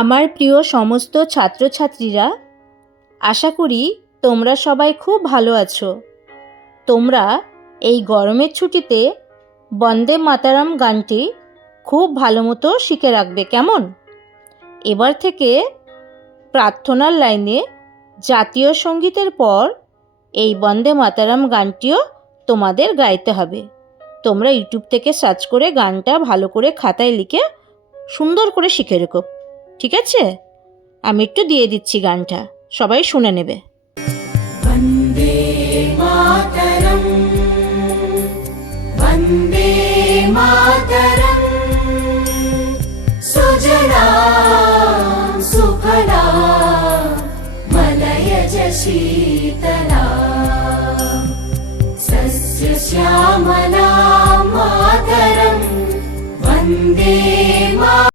আমার প্রিয় সমস্ত ছাত্রছাত্রীরা, আশা করি তোমরা সবাই খুব ভালো আছো। তোমরা এই গরমের ছুটিতে বন্দে মাতরম গানটি খুব ভালো মতো শিখে রাখবে, কেমন? এবার থেকে প্রার্থনার লাইনে জাতীয় সঙ্গীতের পর এই বন্দে মাতরম গানটিও তোমাদের গাইতে হবে। তোমরা ইউটিউব থেকে সার্চ করে গানটা ভালো করে খাতায় লিখে সুন্দর করে শিখে রেখো, ঠিক আছে? আমি একটু দিয়ে দিচ্ছি গানটা, সবাই শুনে নেবে। বন্দে মাতরম, বন্দে মাতরম, সুজলাং সুফলাং মলয়জ শীতলাং, সস্য শ্যামলাং মাতরম, বন্দে